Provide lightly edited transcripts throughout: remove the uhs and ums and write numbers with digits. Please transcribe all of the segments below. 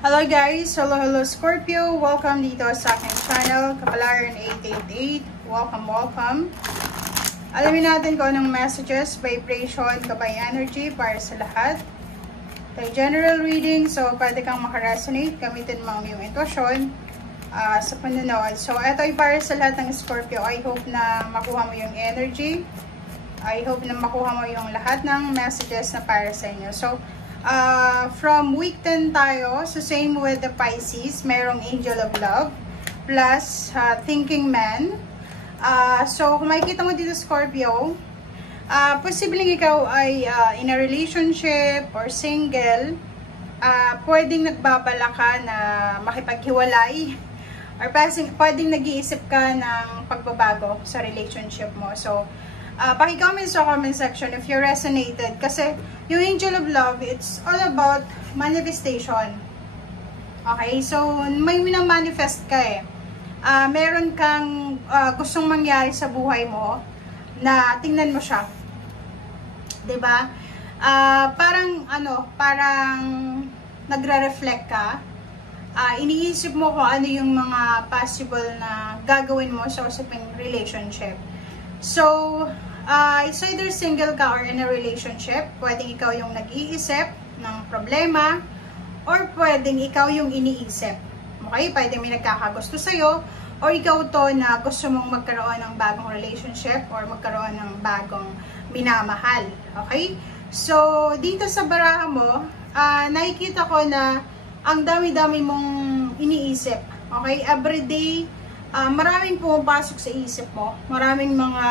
Hello guys! Hello Scorpio! Welcome dito sa aking channel, Kapalaran 888. Welcome! Alamin natin kung anong messages, vibration, gabay energy para sa lahat. Kay general reading, so pwede kang makaresonate, gamitin mo ang iyong intuition sa panunood. So ito ay para sa lahat ng Scorpio. I hope na makuha mo yung energy. I hope na makuha mo yung lahat ng messages na para sa inyo. So, from week 10 tayo, so same with the Pisces, merong Angel of Love, plus Thinking Man. So, kung makikita mo dito Scorpio, posibleng ikaw ay in a relationship or single, pwedeng nagbabala ka na makipaghiwalay, or pwedeng nag-iisip ka ng pagbabago sa relationship mo. So, paki-comment sa comment section if you resonated. Kasi yung Angel of Love, it's all about manifestation. Okay? So, may minamanifest ka eh. Meron kang gustong mangyari sa buhay mo na tingnan mo siya. 'Di ba? Parang nagre-reflect ka. Iniisip mo kung ano yung mga possible na gagawin mo sa usaping relationship. So, it's either single ka or in a relationship. Pwedeng ikaw yung nag-iisip ng problema or pwedeng ikaw yung iniisip. Okay? Pwedeng may nagkakagusto sa'yo or ikaw to na gusto mong magkaroon ng bagong relationship or magkaroon ng bagong minamahal. Okay? So, dito sa baraha mo, nakikita ko na ang dami-dami mong iniisip. Okay? Everyday, maraming pumapasok sa isip mo. Maraming mga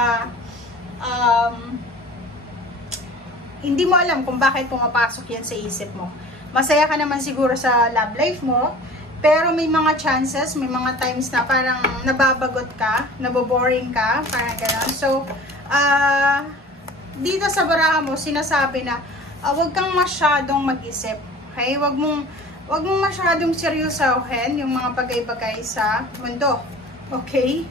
hindi mo alam kung bakit pumapasok yan sa isip mo. Masaya ka naman siguro sa love life mo, pero may mga chances, may mga times na parang nababagot ka, naboboring ka, parang gano'n. So, dito sa baraha mo, sinasabi na huwag kang masyadong mag-isip. Okay? Huwag mong masyadong seryosohin yung mga bagay-bagay sa mundo. Okay?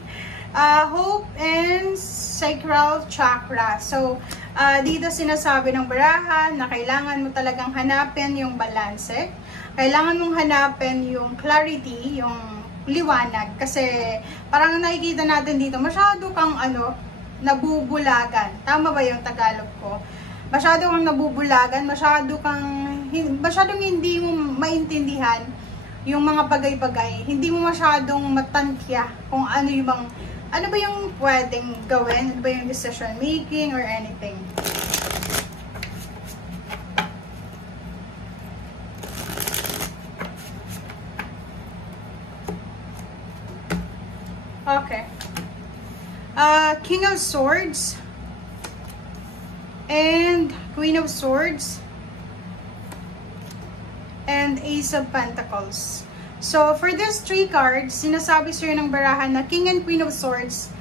Hope and sacral chakra. So, dito sinasabi ng baraha na kailangan mo talagang hanapin yung balanse. Kailangan mong hanapin yung clarity, yung liwanag. Kasi, parang nakikita natin dito, masyado kang nabubulagan. Tama ba yung Tagalog ko? Masyado kang nabubulagan, masyadong hindi mo maintindihan yung mga bagay-bagay. Hindi mo masyadong matantya kung ano ba yung pwedeng gawin, ano ba yung decision making or anything. Okay. King of Swords and Queen of Swords and Ace of Pentacles. So, for these three cards, sinasabi sa'yo ng barahan na King and Queen of Swords,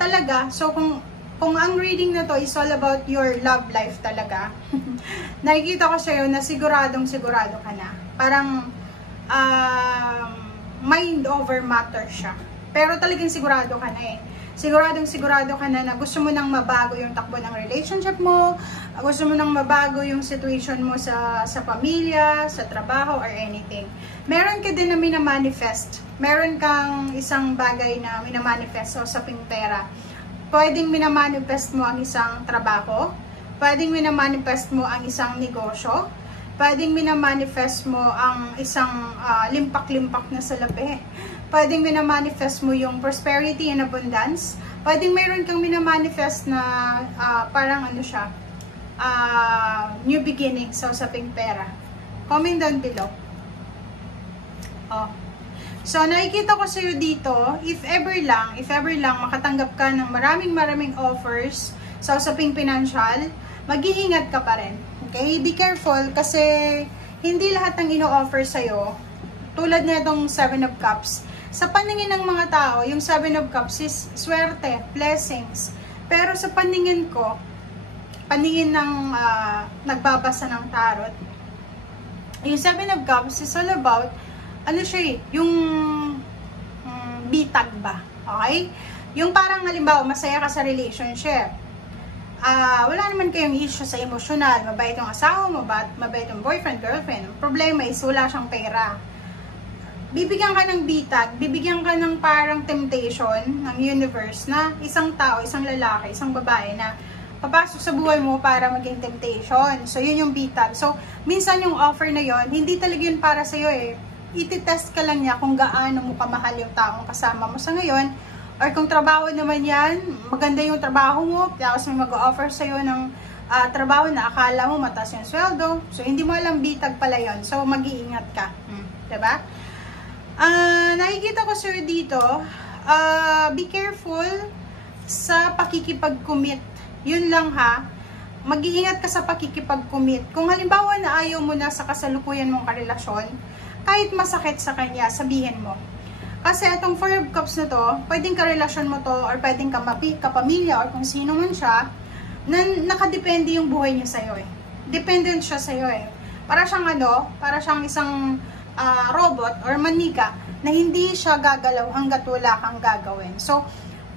talaga, so kung ang reading na to is all about your love life talaga, nakikita ko sa'yo na siguradong sigurado ka na. Parang, mind over matter siya. Pero talagang sigurado ka na eh. Siguradong sigurado ka na gusto mo nang mabago yung takbo ng relationship mo, gusto mo nang mabago yung situation mo sa pamilya, sa trabaho, or anything. Meron ka din na minamanifest. Meron kang isang bagay na minamanifest o usaping pera. Pwedeng minamanifest mo ang isang trabaho, pwedeng minamanifest mo ang isang negosyo, pwedeng minamanifest mo ang isang limpak-limpak na salapi. Pwedeng minamanifest mo yung prosperity and abundance. Pwedeng mayroon kang minamanifest na parang new beginning sa usaping pera. Comment down below. So, nakikita ko sa'yo dito, if ever lang makatanggap ka ng maraming offers sa usaping financial, mag-iingat ka pa rin. Okay? Be careful kasi hindi lahat ng ino-offer sa'yo, tulad na itong 7 of Cups. Sa paningin ng mga tao, yung 7 of Cups is swerte, blessings. Pero sa paningin ko, paningin ng nagbabasa ng tarot, yung 7 of Cups is all about, yung bitag ba? Okay? Yung parang halimbawa, masaya ka sa relationship. wala naman kayong issue sa emosyonal, mabait yung asawa mo, mabait yung boyfriend, girlfriend. Ang problema is wala siyang pera. Bibigyan ka ng bitag, bibigyan ka ng parang temptation ng universe na isang tao, isang lalaki, isang babae na papasok sa buhay mo para maging temptation. So, yun yung bitag. So, minsan yung offer na yon hindi talaga yun para sa'yo eh. Ititest ka lang niya kung gaano mo kamahal yung taong kasama mo sa ngayon. Or kung trabaho naman yan, maganda yung trabaho mo, tapos may mag-offer sa'yo ng trabaho na akala mo mataas yung sweldo. So, hindi mo alam bitag pala yun. So, mag-iingat ka. Diba? Nakikita ko sir dito, be careful sa pakikipag-commit. Yun lang ha. Mag-iingat ka sa pakikipag-commit. Kung halimbawa na ayaw mo na sa kasalukuyan mong karelasyon, kahit masakit sa kanya, sabihin mo. Kasi itong 4 of Cups na to, pwedeng karelasyon mo to, or pwedeng kapamilya, or kung sino man siya, na nakadepende yung buhay niya sa'yo eh. Dependent siya sa'yo eh. Para siyang para siyang isang robot or manika na hindi siya gagalaw hanggat wala kang gagawin. So,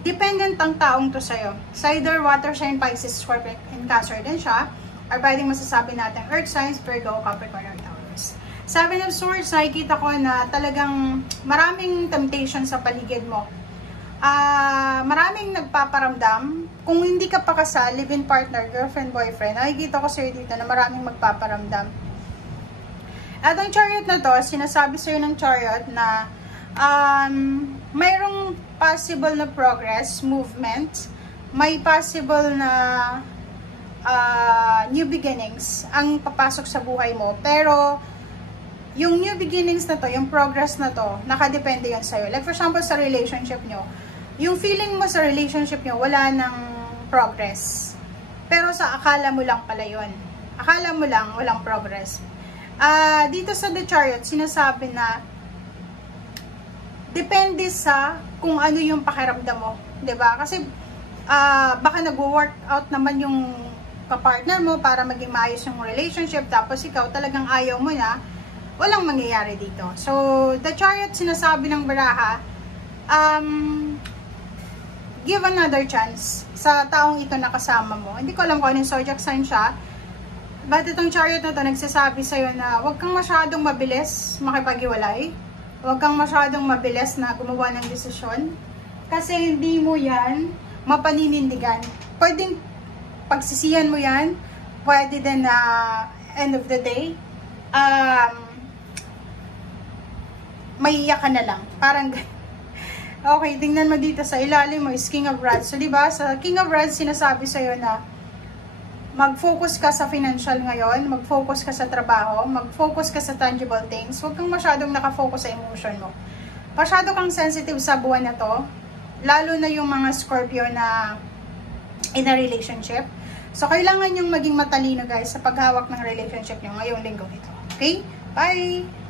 dependent ang taong to sa'yo. Sa either water sign, Pisces, Scorpio, and Cancer din siya, or pwedeng masasabi natin Earth signs, Virgo, Capricorn, or Taurus. 7 of Swords, nakikita ko na talagang maraming temptation sa paligid mo. Maraming nagpaparamdam. Kung hindi ka pa kasal, live-in partner, girlfriend, boyfriend, nakikita ko sir dito na maraming magpaparamdam. At ang chariot na to, sinasabi sa'yo ng chariot na mayroong possible na progress, movement, may possible na new beginnings ang papasok sa buhay mo. Pero, yung new beginnings na to, yung progress na to, nakadepende yan sa'yo. Like for example, sa relationship nyo, yung feeling mo sa relationship nyo, wala nang progress. Pero sa akala mo lang pala yun. Akala mo lang, walang progress. Dito sa The Chariot, sinasabi na, depende sa kung ano yung pakiramdam mo. 'Di ba? Kasi, baka nag-work out naman yung kapartner mo para maging maayos yung relationship, tapos ikaw talagang ayaw mo na, walang mangyayari dito. So, The Chariot, sinasabi ng baraha, give another chance sa taong ito na kasama mo. Hindi ko alam kung anong zodiac sign siya, but itong Chariot na to nagsasabi sa'yo na huwag kang masyadong mabilis makipag-iwalay, huwag kang masyadong mabilis na gumawa ng desisyon, kasi hindi mo yan mapaninindigan. Pwedeng pagsisihan mo yan, pwede din na end of the day, maiiyak ka na lang. Parang, okay, tingnan mo dito sa ilalim mo is King of Rods. So, diba, sa King of Rods, sinasabi sa'yo na mag-focus ka sa financial ngayon, mag-focus ka sa trabaho, mag-focus ka sa tangible things. Huwag kang masyadong nakafocus sa emotion mo. Masyado kang sensitive sa buwan na to, lalo na yung mga Scorpio na in a relationship. So, kailangan yung maging matalino guys sa paghawak ng relationship nyo ngayong linggo ito. Okay? Bye!